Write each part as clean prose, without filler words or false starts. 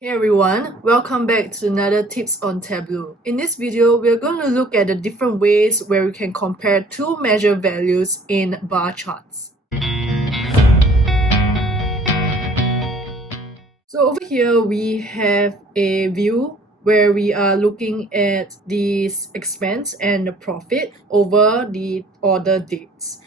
Hey everyone, welcome back to another tips on Tableau. In this video, we are going to look at the different ways where we can compare two measure values in bar charts. So over here, we have a view where we are looking at the expense and the profit over the order dates.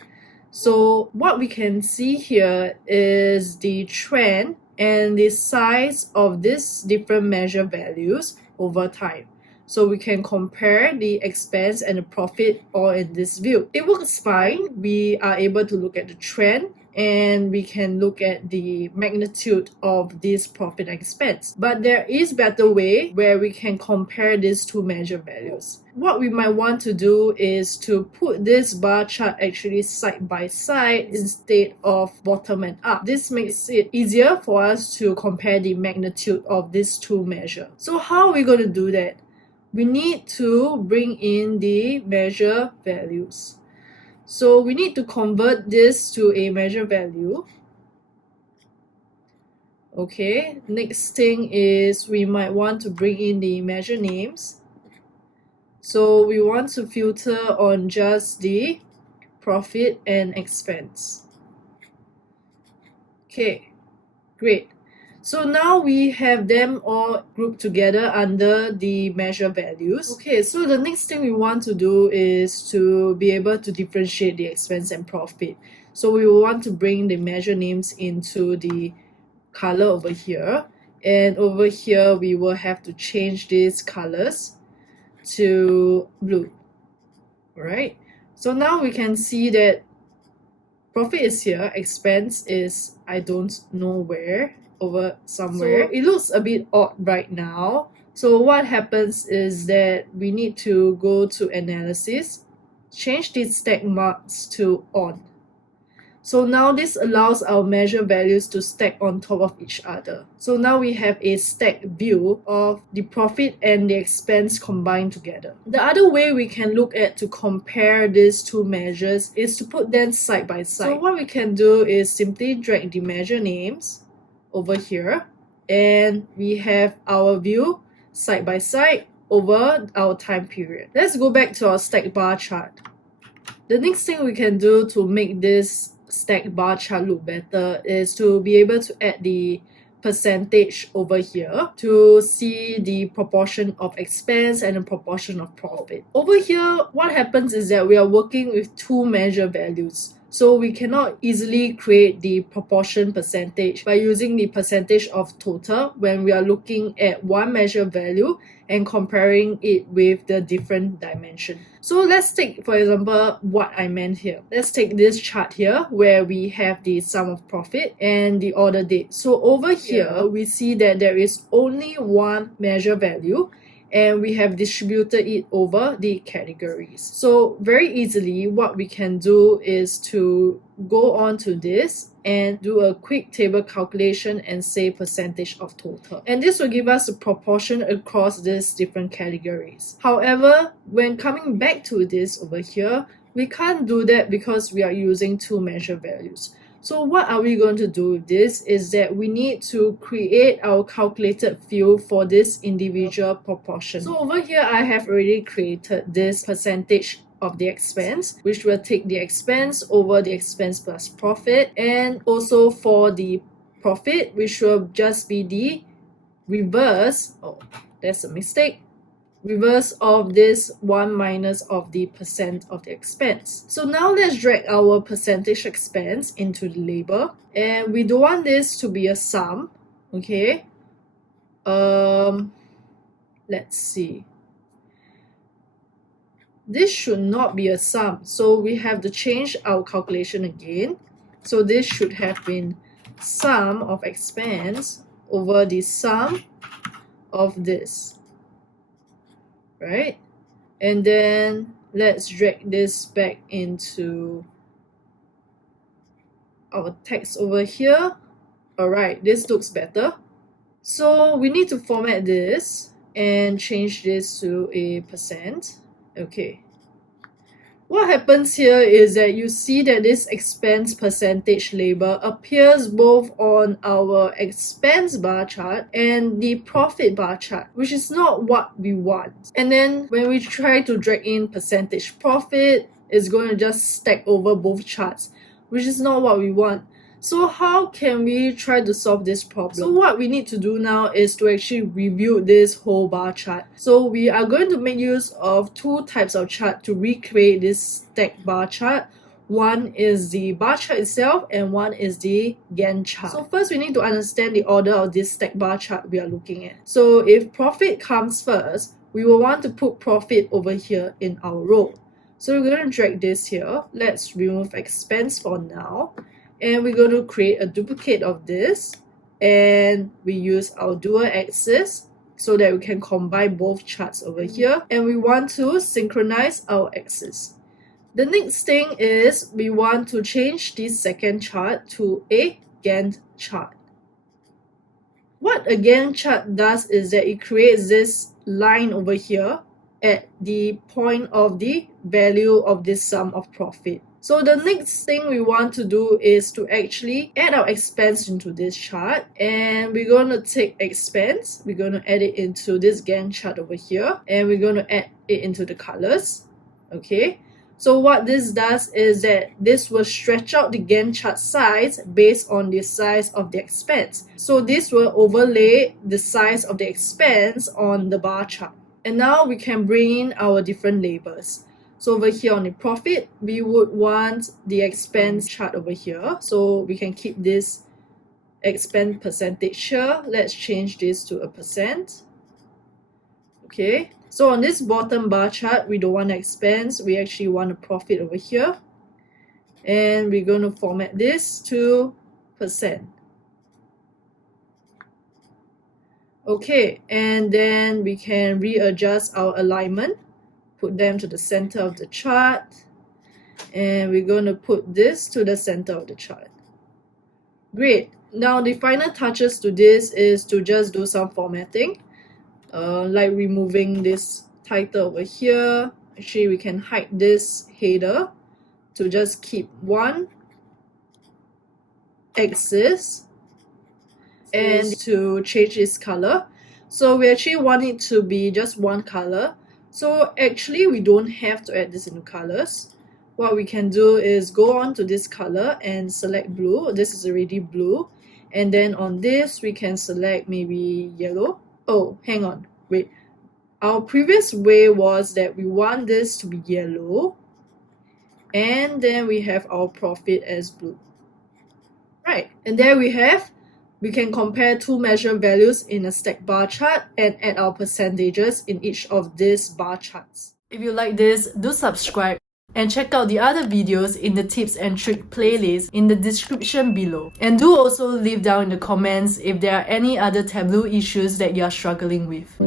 So what we can see here is the trend and the size of these different measure values over time. So we can compare the expense and the profit all in this view. It works fine. We are able to look at the trend and we can look at the magnitude of this profit and expense. But there is better way where we can compare these two measure values. What we might want to do is to put this bar chart actually side by side instead of bottom and up. This makes it easier for us to compare the magnitude of these two measures. So how are we going to do that? We need to bring in the measure values. So we need to convert this to a measure value. Okay, next thing is we might want to bring in the measure names. So we want to filter on just the profit and expense. Okay, great. So now we have them all grouped together under the measure values. Okay, so the next thing we want to do is to be able to differentiate the expense and profit. So we will want to bring the measure names into the color over here. And over here, we will have to change these colors to blue. Alright, so now we can see that profit is here, expense is I don't know where, over somewhere. So it looks a bit odd right now. So what happens is that we need to go to analysis, change the stack marks to on. So now this allows our measure values to stack on top of each other. So now we have a stacked view of the profit and the expense combined together. The other way we can look at to compare these two measures is to put them side by side. So what we can do is simply drag the measure names over here and we have our view side by side over our time period. Let's go back to our stack bar chart. The next thing we can do to make this stack bar chart look better is to be able to add the percentage over here to see the proportion of expense and the proportion of profit. Over here, what happens is that we are working with two measure values. So we cannot easily create the proportion percentage by using the percentage of total when we are looking at one measure value and comparing it with the different dimension. So let's take, for example, what I meant here. Let's take this chart here where we have the sum of profit and the order date. So over here, we see that there is only one measure value and we have distributed it over the categories. So very easily, what we can do is to go on to this and do a quick table calculation and say percentage of total. And this will give us a proportion across these different categories. However, when coming back to this over here, we can't do that because we are using two measure values. So what are we going to do with this is that we need to create our calculated field for this individual proportion. So over here, I have already created this percentage of the expense, which will take the expense over the expense plus profit, and also for the profit, which will just be the reverse. Oh, that's a mistake. Reverse of this 1 minus of the percent of the expense. So now let's drag our percentage expense into the label, and we don't want this to be a sum. Okay, let's see, this should not be a sum, so we have to change our calculation again. So this should have been sum of expense over the sum of this, right? And then let's drag this back into our text over here. Alright, this looks better. So we need to format this and change this to a percent. Okay, What happens here is that you see that this expense percentage label appears both on our expense bar chart and the profit bar chart, which is not what we want. And then when we try to drag in percentage profit, it's going to just stack over both charts, which is not what we want. So how can we try to solve this problem? So what we need to do now is to actually rebuild this whole bar chart. So we are going to make use of two types of chart to recreate this stack bar chart. One is the bar chart itself and one is the Gantt chart. So first we need to understand the order of this stack bar chart we are looking at. So if profit comes first, we will want to put profit over here in our row. So we're going to drag this here. Let's remove expense for now. And we're going to create a duplicate of this, and we use our dual axis so that we can combine both charts over here, and we want to synchronize our axis. The next thing is we want to change this second chart to a Gantt chart. What a Gantt chart does is that it creates this line over here at the point of the value of this sum of profit. So the next thing we want to do is to actually add our expense into this chart, and we're going to take expense, we're going to add it into this Gantt chart over here, and we're going to add it into the colors. Okay, so what this does is that this will stretch out the Gantt chart size based on the size of the expense. So this will overlay the size of the expense on the bar chart. And now we can bring in our different labels. So over here on the profit, we would want the expense chart over here. So we can keep this expense percentage here. Let's change this to a percent. Okay, so on this bottom bar chart, we don't want expense. We actually want a profit over here. And we're going to format this to percent. Okay, and then we can readjust our alignment. Put them to the center of the chart, and we're going to put this to the center of the chart. Great. Now the final touches to this is to just do some formatting, like removing this title over here. Actually, we can hide this header to just keep one axis, and to change its color. So we actually want it to be just one color. So actually we don't have to add this into colors. What we can do is go on to this color and select blue. This is already blue. And then on this we can select maybe yellow. Oh, hang on, wait. Our previous way was that we want this to be yellow, and then we have our profit as blue. Right, and there we have. We can compare two measure values in a stack bar chart and add our percentages in each of these bar charts. If you like this, do subscribe and check out the other videos in the tips and trick playlist in the description below. And do also leave down in the comments if there are any other Tableau issues that you are struggling with.